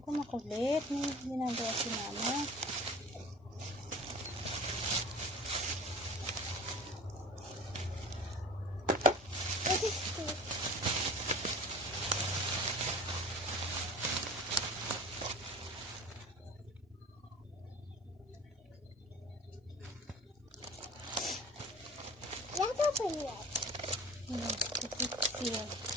Huwag ko makulit. May ginagawa si mama. Let's open it. Here.